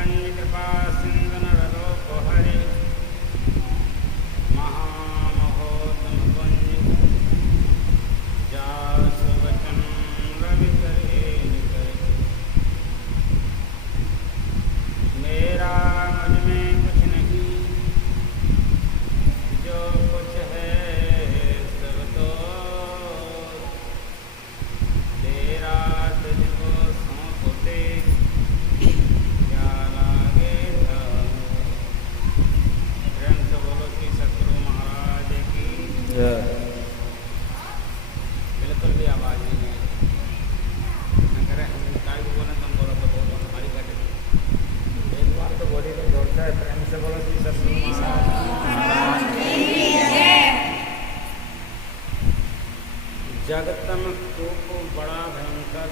कंज कृपा सिंधु नरलोक हरि महामहोत्तम पुंज जासु वचन रवि करे मेरा मुझ में कुछ नहीं जो कुछ है सब तो तेरा तुझको सौंपते क्या लागे था। प्रेम से बोलो कि सतगुरु महाराज की बिल्कुल भी आवाज़ नहीं है। न करे हम काय को बोले तुम बोलो तो बोलो हमारी घटे एक बार तो बोली तो जोड़ता है। प्रेम से बोलो कि सतगुरु महाराज जगतम खूब बड़ा भयंकर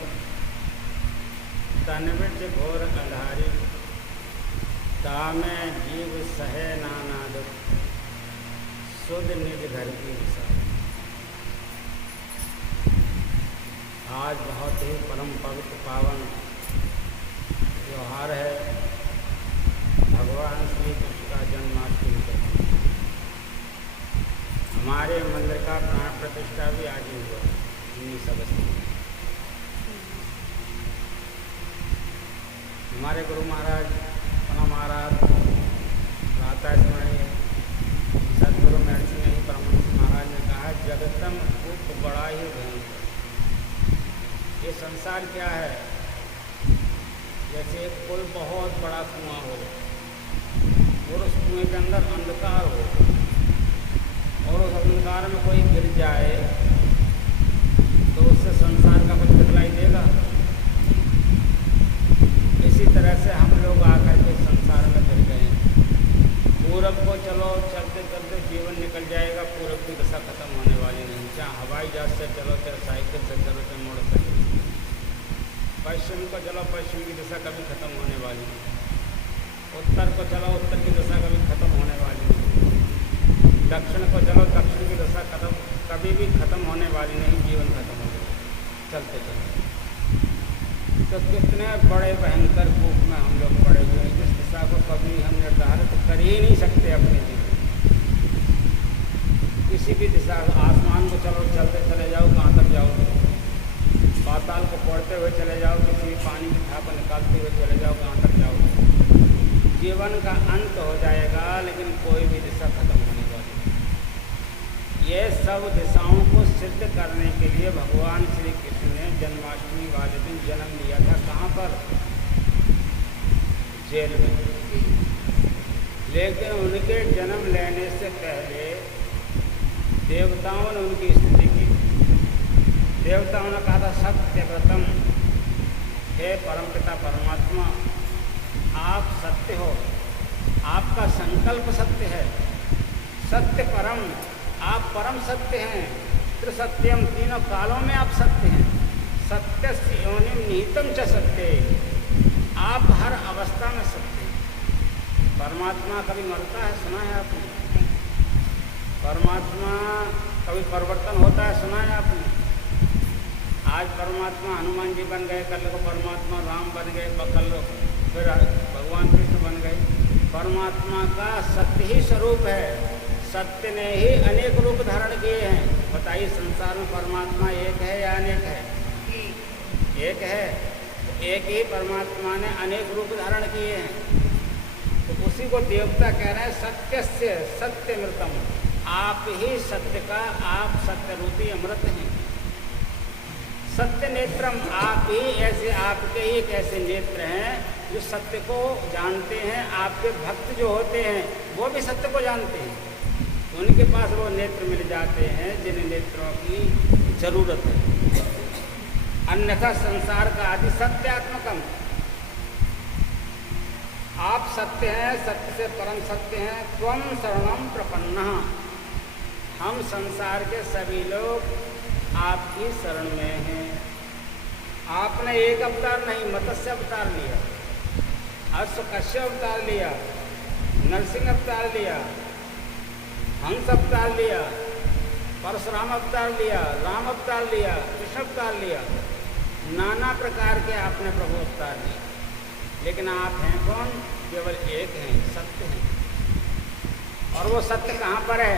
तनविज घोर अंधारी तामे जीव सहे नाना दुख सुध निज घर की विसारी। आज बहुत ही परम पवित्र पावन त्यौहार है भगवान श्री कृष्ण का जन्माष्टमी का। हमारे मंदिर का प्राण प्रतिष्ठा भी आज ही हुआ 19 अगस्त में। हमारे गुरु महाराज पना महाराज प्रातः स्मरणीय सदगुरु महर्षि नहीं परमहंस महाराज ने कहा जगतम खूब बड़ा ही भयंकर। ये संसार क्या है? जैसे कोई बहुत बड़ा कुआं हो और उस कुएं के अंदर अंधकार हो और उस अंधकार में कोई गिर जाए तो उससे संसार का कुछ दिखलाई देगा। इसी तरह से हम लोग आकर के संसार में गिर गए। पूरब को चलो चलते चलते जीवन निकल जाएगा, पूरब की दशा खत्म होने वाली नहीं। चाहे हवाई जहाज से चलो, चाहे साइकिल से चलो, चाहे मोटरसाइकिल से। पश्चिम को चलो, पश्चिम की दिशा कभी खत्म होने वाली नहीं। उत्तर को चलो, उत्तर की दिशा कभी खत्म होने वाली नहीं। दक्षिण को चलो, दक्षिण की दशा कभी भी खत्म होने वाली नहीं। जीवन खत्म हो गया चलते चलते। तो कितने बड़े भयंकर कूप में हम लोग पड़े हुए हैं जिस दिशा को कभी हम निर्धारित कर ही नहीं सकते अपने जीवन। किसी भी दिशा, आसमान को चलो चलते चले जाओ, कहाँ तक जाओ। पाताल को पढ़ते हुए चले जाओ, किसी भी पानी की थाप निकालते हुए चले जाओ, कहाँ तक जाओ। जीवन का अंत हो जाएगा लेकिन कोई भी दिशा खत्म होने वाली। ये सब दिशाओं को सिद्ध करने के लिए भगवान श्री कृष्ण ने जन्माष्टमी वाले दिन जन्म लिया था। कहाँ पर? जेल में। लेकिन उनके जन्म लेने से पहले देवताओं ने उनकी स्तुति की। देवताओं ने कहा था सत्यव्रतम, हे परमपिता परमात्मा आप सत्य हो, आपका संकल्प सत्य है। सत्य परम, आप परम सत्य हैं। त्रिसत्यम, तीनों कालों में आप सत्य हैं। सत्य योनिम निहितम च सत्य, आप हर अवस्था में सत्य हैं। परमात्मा कभी मरता है सुना है आपने? परमात्मा कभी परिवर्तन होता है सुना है आपने? आज परमात्मा हनुमान जी बन गए, कल को परमात्मा राम बन गए, कल फिर भगवान कृष्ण बन गए। परमात्मा का सत्य ही स्वरूप है। सत्य ने ही अनेक रूप धारण किए हैं। बताइए संसार में परमात्मा एक है या अनेक है? एक है। तो एक ही परमात्मा ने अनेक रूप धारण किए हैं। तो उसी को देवता कह रहे हैं सत्यस्य सत्यमृतम, आप ही सत्य का, आप सत्य रूपी अमृत हैं। सत्य नेत्रम, आप ही ऐसे, आपके ही एक ऐसे नेत्र हैं जो सत्य को जानते हैं। आपके भक्त जो होते हैं वो भी सत्य को जानते हैं। उनके पास वो नेत्र मिल जाते हैं जिन नेत्रों की जरूरत है। अन्यथा संसार का आदि सत्यात्मकम, आप सत्य हैं, सत्य से परम सत्य हैं। त्वम शरणम प्रपन्नः, हम संसार के सभी लोग आपकी शरण में हैं। आपने एक अवतार नहीं, मत्स्य अवतार लिया, अश्वकश्यप अवतार लिया, नरसिंह अवतार लिया, हंस अवतार लिया, परशुराम अवतार लिया, राम अवतार लिया, कृष्ण अवतार लिया। नाना प्रकार के आपने प्रभु अवतार लिए। लेकिन आप हैं कौन? केवल एक हैं, सत्य हैं। और वो सत्य कहाँ पर है?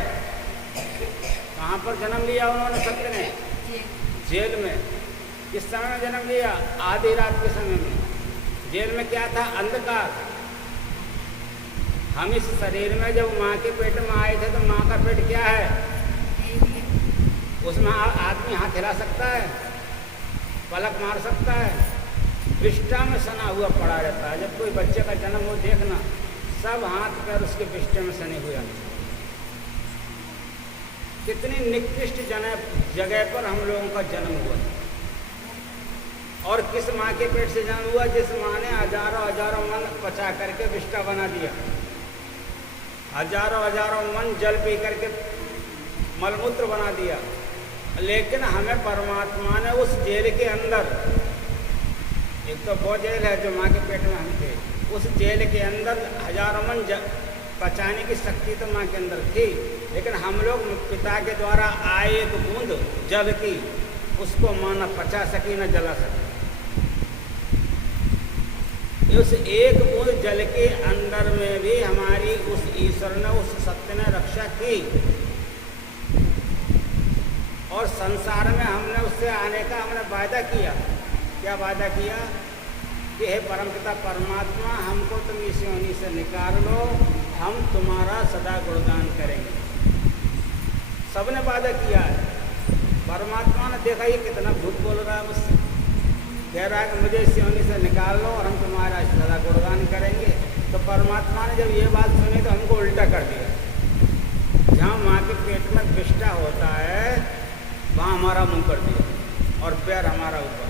कहाँ पर जन्म लिया उन्होंने सत्य ने? जेल में। किस समय में जन्म लिया? आधी रात के समय में। जेल में क्या था? अंधकार। हम इस शरीर में जब माँ के पेट में आए थे तो माँ का पेट क्या है? उसमें आदमी हाथ हिला सकता है, पलक मार सकता है, विष्ठा में सना हुआ पड़ा रहता है। जब कोई बच्चे का जन्म हो देखना, सब हाथ पैर उसके विष्ठे में सने हुए। कितनी निकृष्ट जगह पर हम लोगों का जन्म हुआ। और किस माँ के पेट से जन्म हुआ? जिस माँ ने हजारों हजारों मन पचा करके विष्ठा बना दिया, हजारों हजारों मन जल पी करके मलमूत्र बना दिया। लेकिन हमें परमात्मा ने उस जेल के अंदर, एक तो वो जेल है जो माँ के पेट में हम थे, उस जेल के अंदर हजारों मन पचाने की शक्ति तो माँ के अंदर थी, लेकिन हम लोग पिता के द्वारा आए एक बूंद जल की, उसको माँ न पचा सकी न जला सकी। उस एक बूंद जल के अंदर में भी हमारी उस ईश्वर ने, उस सत्य ने रक्षा की। और संसार में हमने उससे आने का हमने वादा किया। क्या वादा किया? कि हे परमपिता परमात्मा, हमको तुम इस योनि से निकाल लो, हम तुम्हारा सदा गुणगान करेंगे। सबने वादा किया है। परमात्मा ने देखा ये कितना झूठ बोल रहा है मुझसे, कह रहा है कि मुझे इस योनि से निकाल लो और हम तुम्हारा सदा गुणगान करेंगे। तो परमात्मा ने जब ये बात सुनी तो हमको उल्टा कर दिया। जहाँ माँ के पेट में विष्ठा होता है वहाँ हमारा मुंह कर दिया और पैर हमारा ऊपर।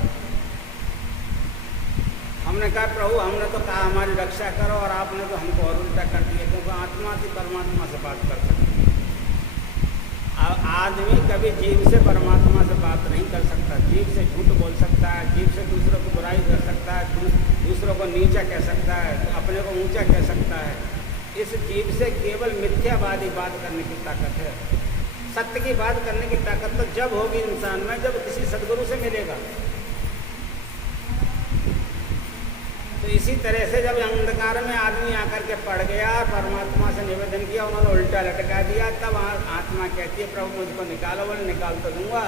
हमने कहा प्रभु, हमने तो कहा हमारी रक्षा करो और आपने तो हमको और उल्टा कर दिया, क्योंकि आत्मा थी परमात्मा से बात कर सकती। आदमी कभी जीव से परमात्मा से बात नहीं कर सकता। जीव से झूठ बोल सकता है, जीव से दूसरों को बुराई कर सकता है, दूसरों को नीचा कह सकता है, अपने को ऊंचा कह सकता है। इस जीव से केवल मिथ्यावादी बात करने की ताकत है। सत्य की बात करने की ताकत तो जब होगी इंसान में जब किसी सदगुरु से मिलेगा। तो इसी तरह से जब अंधकार में आदमी आकर के पड़ गया, परमात्मा से निवेदन किया, उन्होंने उल्टा लटका दिया, तब आत्मा कहती है प्रभु मुझको निकालो। बोले निकाल तो दूंगा,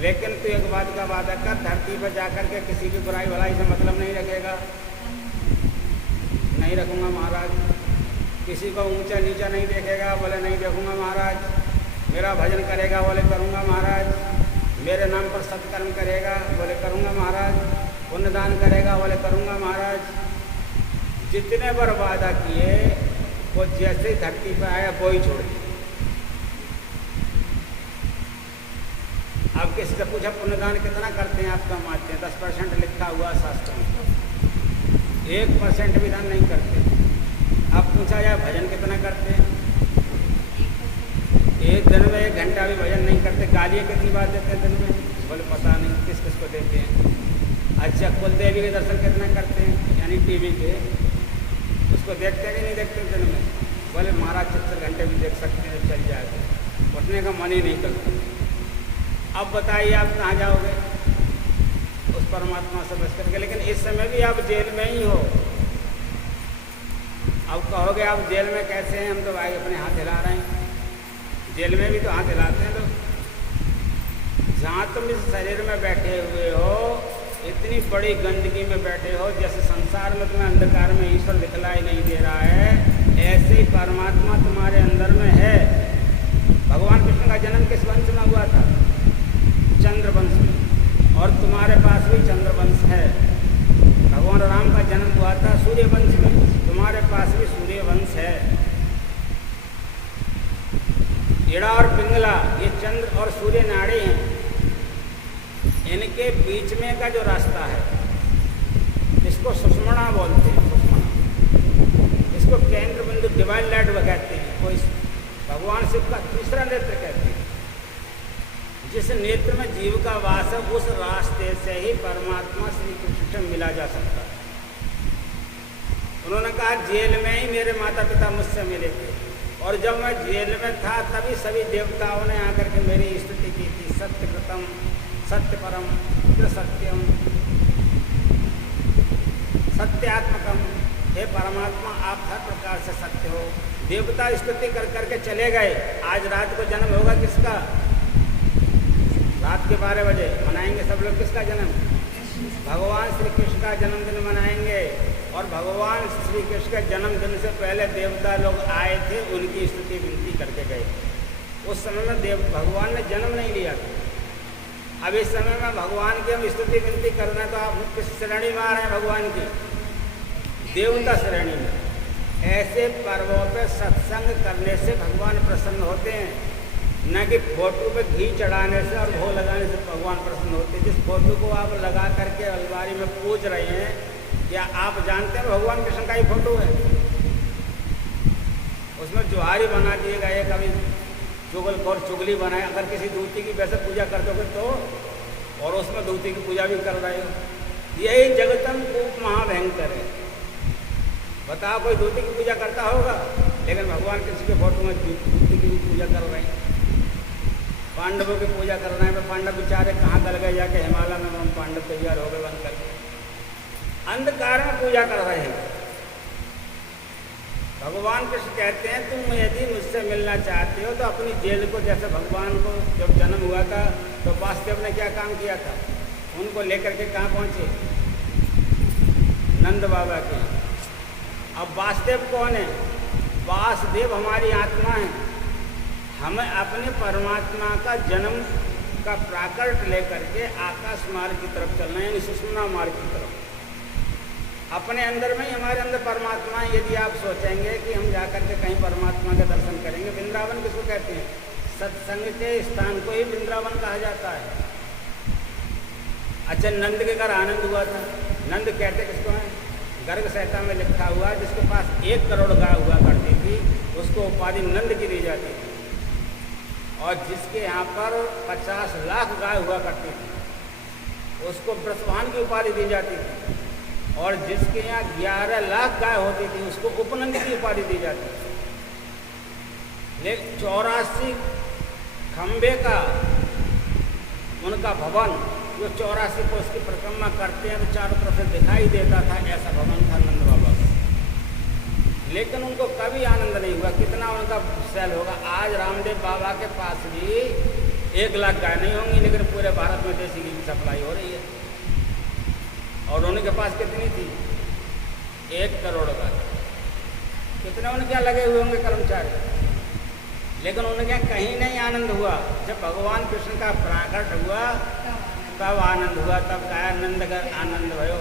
लेकिन तू एक बात का वादा कर, धरती पर जाकर के किसी की बुराई भलाई से मतलब नहीं रखेगा। नहीं रखूंगा महाराज। किसी को ऊंचा नीचा नहीं देखेगा। बोले नहीं देखूंगा महाराज। मेरा भजन करेगा। बोले करूंगा महाराज। मेरे नाम पर सत्कर्म करेगा। बोले करूंगा महाराज। पुण्यदान करेगा। बोले करूंगा महाराज। जितने बार वादा किए वो जैसे ही धरती पर आया वो ही छोड़ दिया। अब किसी से पूछा पुण्यदान कितना करते हैं आप? कमाते हैं 10% लिखा हुआ शास्त्र में, 1% भी दान नहीं करते। अब पूछा जाए भजन कितना करते हैं? एक दिन में 1 घंटा भी भजन नहीं करते। गालियाँ कितनी बार देते हैं दिन में? बोले पता नहीं किस किस को देते हैं। अच्छा, कुल देवी के दर्शन कितना करते हैं? यानी टीवी पे उसको देखते हैं कि नहीं देखते दिन में? बोले महाराज 4 घंटे भी देख सकते हैं, चल जाएगा। उठने का मन ही नहीं करता। अब बताइए आप कहाँ जाओगे उस परमात्मा से बच करके? लेकिन इस समय भी आप जेल में ही हो। अब कहोगे आप जेल में कैसे हैं? हम तो भाई अपने हाथ हिला रहे हैं। जेल में भी तो हाथ हिलाते हैं लोग। जहाँ तुम इस शरीर में बैठे हुए हो, इतनी बड़ी गंदगी में बैठे हो, जैसे संसार में तुम्हें अंधकार में ईश्वर दिखलाई नहीं दे रहा है, ऐसे ही परमात्मा तुम्हारे अंदर में है। भगवान कृष्ण का जन्म किस वंश में हुआ था? चंद्रवंश में। और तुम्हारे पास भी चंद्रवंश है। भगवान राम का जन्म हुआ था सूर्यवंश में, तुम्हारे पास भी सूर्यवंश है। इड़ा और पिंगला ये चंद्र और सूर्य नाड़ी हैं। इनके बीच में का जो रास्ता है इसको सुषमणा बोलते हैं। सुषमणा, इसको केंद्र बिंदु डिवाइन लाइट कहते हैं। कोई भगवान शिव का तीसरा नेत्र कहते हैं। जिस नेत्र में जीव का वास है, उस रास्ते से ही परमात्मा श्री कृष्ण से मिला जा सकता है। उन्होंने कहा जेल में ही मेरे माता पिता मुझसे मिले थे, और जब मैं जेल में था तभी सभी देवताओं ने आकर के मेरी स्तुति की थी। सत्य कृतम सत्य परम सत्यम। सत्यात्मकम, हे परमात्मा आप हर प्रकार से सत्य हो। देवता स्तुति कर करके चले गए। आज रात को जन्म होगा किसका? रात के 12 बजे मनाएंगे सब लोग किसका जन्म? भगवान श्री कृष्ण का जन्मदिन मनाएंगे। और भगवान श्री कृष्ण के जन्मदिन से पहले देवता लोग आए थे, उनकी स्तुति विनती करके गए। उस समय में भगवान ने जन्म नहीं लिया था। अब इस समय में भगवान की हम स्तुति विनती करना है तो आप किस श्रेणी में आ रहे हैं? भगवान की देवता श्रेणी में। ऐसे पर्वों पे सत्संग करने से भगवान प्रसन्न होते हैं, न कि फोटो पे घी चढ़ाने से और भोग लगाने से भगवान प्रसन्न होते हैं। जिस फोटो को आप लगा करके अलमारी में पूज रहे हैं, क्या आप जानते हैं भगवान कृष्ण का ही फोटो है? उसमें जुहारी बना दिएगा, एक अभी चुगलखोर चुगली बनाए। अगर किसी दूती की वैसे पूजा कर दोगे तो, और उसमें दूती की पूजा भी कर रहे हो। यही जगतम कूप महाभयंकर है। बताओ कोई दूती की पूजा करता होगा, लेकिन भगवान कृष्ण के फोटो में दूती की भी पूजा कर रहे हैं। पांडवों की पूजा कर रहे हैं। पांडव बेचारे कहाँ गल गए, जाके हिमालय में हम पांडव तैयार हो गए बन करके, अंधकार में पूजा कर रहे हैं। भगवान कृष्ण कहते हैं तुम यदि मुझसे मिलना चाहते हो तो अपनी जेल को, जैसे भगवान को जब जन्म हुआ था तो वासुदेव ने क्या काम किया था? उनको लेकर के कहाँ पहुँचे? नंद बाबा के। अब वासुदेव कौन है? वासुदेव हमारी आत्मा है। हमें अपने परमात्मा का जन्म का प्राकट लेकर के आकाश मार्ग की तरफ चलना है, यानी सुषुम्ना मार्ग की तरफ। अपने अंदर में ही हमारे अंदर परमात्मा है। यदि आप सोचेंगे कि हम जाकर के कहीं परमात्मा के दर्शन करेंगे, वृंदावन किसको कहते हैं? सत्संग के स्थान को ही वृंदावन कहा जाता है। अच्छा, नंद के घर आनंद हुआ था। नंद कहते किसको हैं? गर्ग संहिता में लिखा हुआ, जिसके पास 1 करोड़ गाय हुआ करती थी उसको उपाधि नंद की दी जाती थी। और जिसके यहाँ पर 50 लाख गाय हुआ करती थी उसको ब्रजवान की उपाधि दी जाती थी। और जिसके यहाँ 11 लाख गाय होती थी उसको उपनंद की उपाधि दी जाती थी। लेकिन 84 खंबे का उनका भवन, जो 84 को उसकी परिक्रमा करते हैं तो चारों तरफ से दिखाई देता था, ऐसा भवन था नंद बाबा का। लेकिन उनको कभी आनंद नहीं हुआ। कितना उनका सेल होगा? आज रामदेव बाबा के पास भी 1 लाख गाय नहीं होंगी, लेकिन पूरे भारत में देसी घी की सप्लाई हो रही है। और उनके पास कितनी थी? 1 करोड़ गाय। कितने उनके लगे हुए होंगे कर्मचारी, लेकिन उनके कहीं नहीं आनंद हुआ। जब भगवान कृष्ण का प्राकट हुआ तब आनंद हुआ। तब कहा नंदगर आनंद भयो।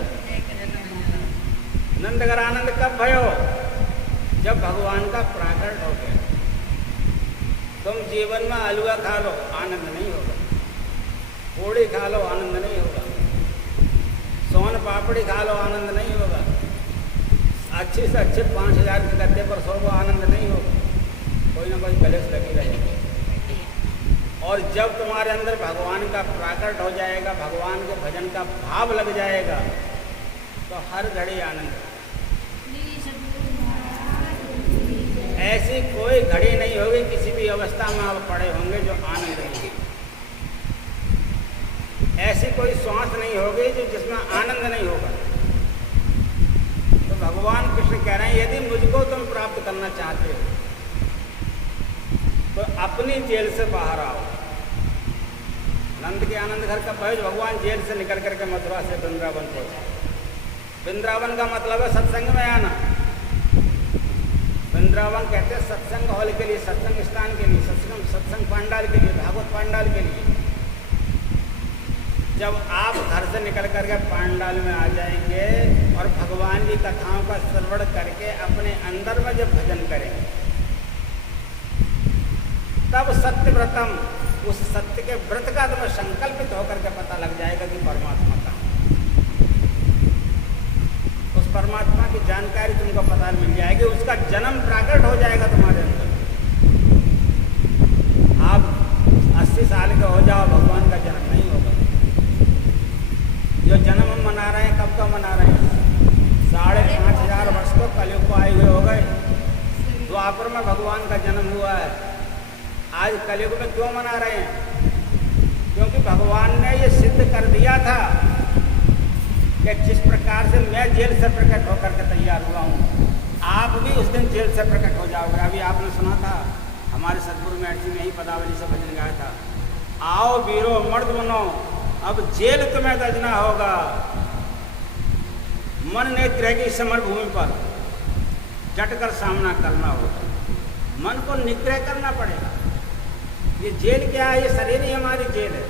नंदगर आनंद कब भयो? जब भगवान का प्राकट हो गया। तुम जीवन में हलवा खा लो, आनंद नहीं होगा। पूड़ी खा लो, आनंद नहीं होगा। सोन पापड़ी खा लो, आनंद नहीं होगा। अच्छे से अच्छे 5000 के गद्दे पर सो, आनंद नहीं होगा। कोई ना कोई कलेश लगी रहेगी। और जब तुम्हारे अंदर भगवान का प्राकट हो जाएगा, भगवान के भजन का भाव लग जाएगा, तो हर घड़ी आनंद। ऐसी कोई घड़ी नहीं होगी किसी भी अवस्था में आप पड़े होंगे जो आनंद नहीं। ऐसी कोई श्वास नहीं होगी जो जिसमें आनंद नहीं होगा। तो भगवान कृष्ण कह रहे हैं यदि मुझको तुम प्राप्त करना चाहते हो तो अपनी जेल से बाहर आओ। नंद के आनंद घर का पहुँच भगवान जेल से निकल करके मथुरा से वृंदावन पहुँचे। वृंदावन का मतलब है सत्संग में आना। वृंदावन कहते हैं सत्संग हॉल के लिए, सत्संग स्थान के लिए, सत्संग पांडाल के लिए, भागवत पांडाल के लिए। जब आप घर से निकल करके पांडाल में आ जाएंगे और भगवान की कथाओं का श्रवण करके अपने अंदर में जब भजन करेंगे, तब सत्य व्रतम, उस सत्य के व्रत का तुम्हें संकल्पित होकर के पता लग जाएगा कि परमात्मा का, उस परमात्मा की जानकारी तुमको पता मिल जाएगी। उसका जन्म प्राकट हो जाएगा तुम्हारे अंदर। आप 80 साल के हो जाओ, भगवान का जन्म नहीं होगा। जो जन्म हम मना रहे हैं, कब का मना रहे हैं? 5500 वर्ष तो कलयुग को आए हुए हो गए। द्वापर में भगवान का जन्म हुआ है। आज कलयुग में क्यों मना रहे हैं? क्योंकि भगवान ने ये सिद्ध कर दिया था कि जिस प्रकार से मैं जेल से प्रकट होकर के तैयार हुआ हूँ, आप भी उस दिन जेल से प्रकट हो जाओगे। अभी आपने सुना था हमारे सतगुरु महर्षि ने ही पदावली से भजन गाया था, आओ वीरो मर्द बनो, अब जेल तुम्हें दजना होगा। मन नेत्र की समर भूमि पर डटकर सामना करना होगा। मन को निग्रह करना पड़ेगा। ये जेल क्या है? ये शरीर ही हमारी जेल है।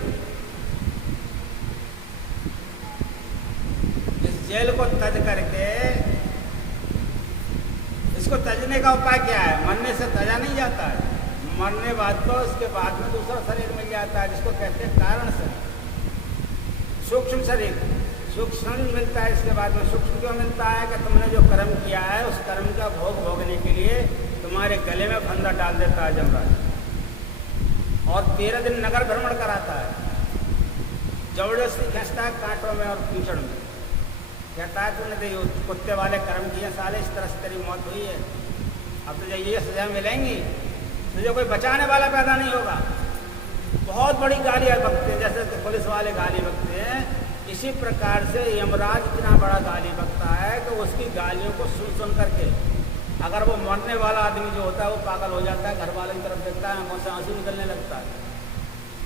इस जेल को तज करके, इसको तजने का उपाय क्या है? मरने से तजा नहीं जाता है, मरने बाद तो इसके बाद में दूसरा शरीर मिल जाता है, जिसको कहते हैं कारण शरीर, सूक्ष्म शरीर। सूक्ष्म मिलता है, इसके बाद में सूक्ष्म क्यों मिलता है? कि तुमने जो कर्म किया है उस कर्म का भोग भोगने के लिए तुम्हारे गले में फंदा डाल देता है जमराज, और 13 दिन नगर भ्रमण कराता है, जबरदस्ती खींचता है कांटों में और कीचड़ में, कहता है तूने देखो कुत्ते वाले कर्म किए साले, इस तरह से तेरी मौत हुई है, अब तुझे ये सजा मिलेंगी, तुझे कोई बचाने वाला पैदा नहीं होगा। बहुत बड़ी गालियाँ बकते हैं, जैसे पुलिस वाले गाली बकते हैं, इसी प्रकार से यमराज इतना बड़ा गाली बकता है कि उसकी गालियों को सुन सुन करके अगर वो मरने वाला आदमी जो होता है वो पागल हो जाता है, घर वालों की तरफ देखता है, आंखों से आंसू निकलने लगता है,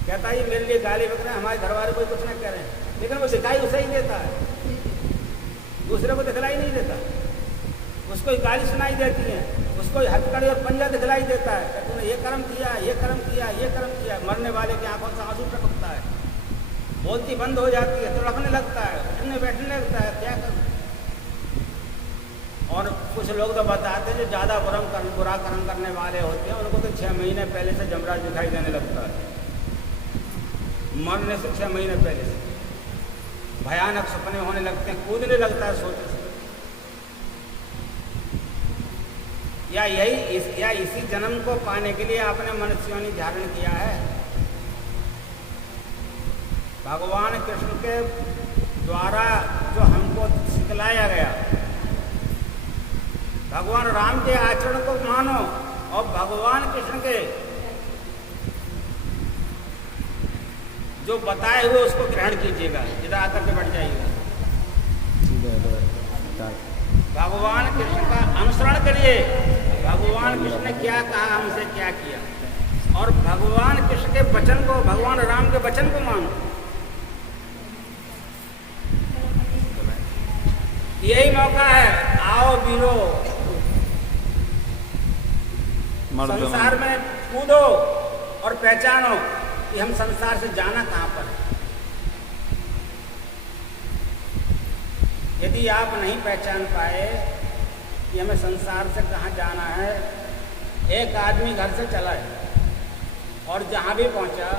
कहता है ये मेरे लिए गाली बक रहे हैं, हमारे घर वाले कोई कुछ नहीं कह रहे हैं, लेकिन वो दिखाई उसे ही देता है, दूसरे को दिखलाई नहीं देता। उसको गाली सुनाई देती है, उसको हथकड़ी और पंजा दिखलाई देता है कि तूने ये कर्म किया, ये कर्म किया, ये कर्म किया। मरने वाले की आंखों से आंसू टपकता है, बोलती बंद हो जाती है, तो रखने लगता है, उठने बैठने लगता है, क्या करूं। और कुछ लोग तो बताते हैं जो ज़्यादा बुरा कर्म करने वाले होते हैं उनको तो 6 महीने पहले से जमराज दिखाई देने लगता है, मरने से 6 महीने पहले से भयानक सपने होने लगते हैं, कूदने लगता है सोते से। या इसी जन्म को पाने के लिए आपने मनुष्य योनि धारण किया है। भगवान कृष्ण के द्वारा जो हमको सिखलाया गया, भगवान राम के आचरण को मानो और भगवान कृष्ण के जो बताए हुए उसको ग्रहण कीजिएगा, इधर आकर के बैठ जाइएगा। भगवान कृष्ण का अनुसरण करिए, भगवान कृष्ण ने क्या कहा, हमसे क्या किया, और भगवान कृष्ण के वचन को, भगवान राम के वचन को मानो। यही मौका है, आओ वीरो, संसार में कूदो और पहचानो कि हम संसार से जाना कहाँ पर है। यदि आप नहीं पहचान पाए कि हमें संसार से कहाँ जाना है, एक आदमी घर से चला है और जहाँ भी पहुँचा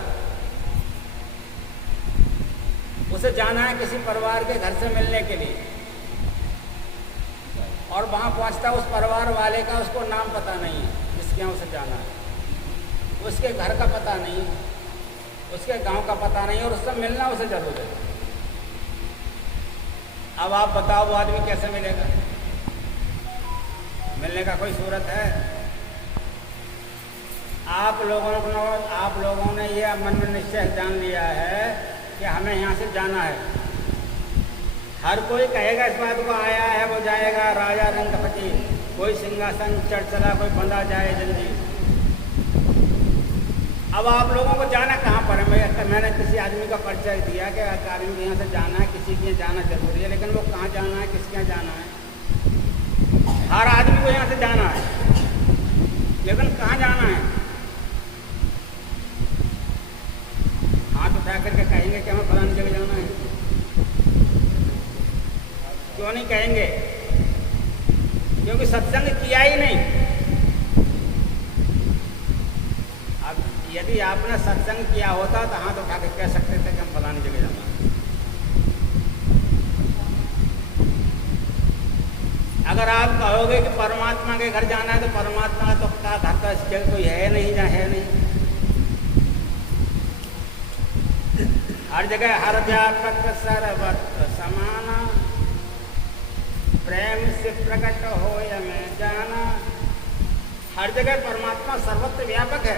उसे जाना है किसी परिवार के घर से मिलने के लिए, और वहाँ पहुँचता उस परिवार वाले का उसको नाम पता नहीं है जिसके यहाँ उसे जाना है, उसके घर का पता नहीं, उसके गांव का पता नहीं, और उससे मिलना उसे जरूर है। अब आप बताओ वो आदमी कैसे मिलेगा? मिलने का कोई सूरत है? आप लोगों ने ये मन में निश्चय जान लिया है कि हमें यहाँ से जाना है। हर कोई कहेगा इस बात को, आया है वो जाएगा, राजा रंगपति, कोई सिंहासन चढ़ चला, कोई बंधा जाए जल्दी। अब आप लोगों को जाना कहाँ पर है? मैंने किसी आदमी का परिचय दिया कि आदमी के यहाँ से जाना है, किसी के यहाँ जाना जरूरी है, लेकिन वो कहाँ जाना है, किसके यहाँ जाना है? हर आदमी को यहाँ से जाना है, लेकिन कहाँ जाना है? हाथ उठा करके कहेंगे कि हमें फलानी जगह जाना है? क्यों नहीं कहेंगे? क्योंकि सत्संग किया ही नहीं। अब यदि आपने सत्संग किया होता तो हाथ उठा के कह सकते थे कि हम फलानी जगह जाना है। अगर आप कहोगे कि परमात्मा के घर जाना है तो परमात्मा तो का घर का जगह कोई है नहीं, जहाँ है नहीं। हर जगह हर व्यापक सर्वत्र समाना, प्रेम से प्रकट हो या मैं जाना। हर जगह परमात्मा सर्वत्र व्यापक है।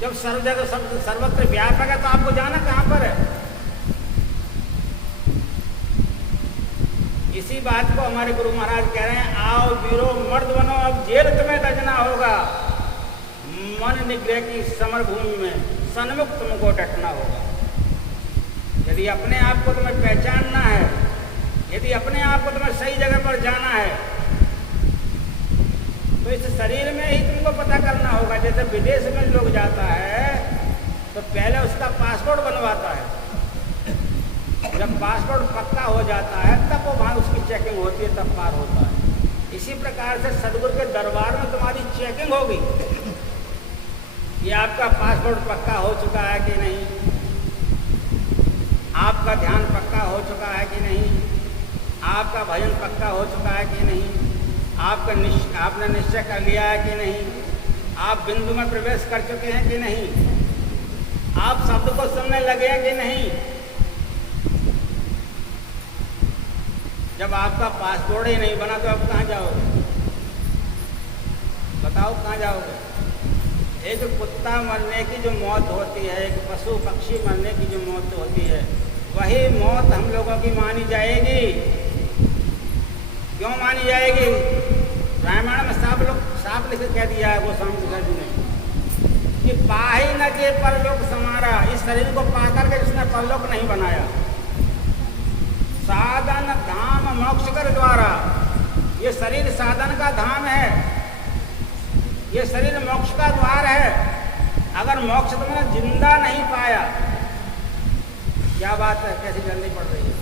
जब सर्वत्र व्यापक है तो आपको जाना कहाँ पर है? इसी बात को हमारे गुरु महाराज कह रहे हैं, आओ वीरो मर्द बनो, अब जेल तुम्हें दजना होगा, मन निग्रह की समर भूमि में सन्मुख तुमको डटना होगा। यदि अपने आप को तुम्हें पहचानना है, यदि अपने आप को तुम्हें सही जगह पर जाना है, तो इस शरीर में ही तुमको पता करना होगा। जैसे विदेश में लोग जाता है तो पहले उसका पासपोर्ट बनवाता है, जब पासपोर्ट पक्का हो जाता है तब वो वहाँ उसकी चेकिंग होती है, तब पार होता है। इसी प्रकार से सदगुरु के दरबार में तुम्हारी चेकिंग होगी कि आपका पासपोर्ट पक्का हो चुका है कि नहीं, आपका ध्यान पक्का हो चुका है कि नहीं, आपका भजन पक्का हो चुका है कि नहीं, आपने निश्चय कर लिया है कि नहीं, आप बिंदु में प्रवेश कर चुके हैं कि नहीं, आप शब्द को सुनने लगे हैं कि नहीं। जब आपका पासपोर्ट ही नहीं बना तो आप कहाँ जाओगे? बताओ कहाँ जाओगे? एक कुत्ता मरने की जो मौत होती है, एक पशु पक्षी मरने की जो मौत होती है, वही मौत हम लोगों की मानी जाएगी। क्यों मानी जाएगी? रामायण में साफ लिख कह दिया है गोस्वामी तुलसी जी ने कि पाही न जे परलोक समारा, इस शरीर को पा करके जिसने परलोक नहीं बनाया। साधन धाम मोक्ष कर द्वारा, ये शरीर साधन का धाम है, ये शरीर मोक्ष का द्वार है। अगर मोक्ष तुमने जिंदा नहीं पाया, क्या बात है, कैसी जल्दी पड़ रही है।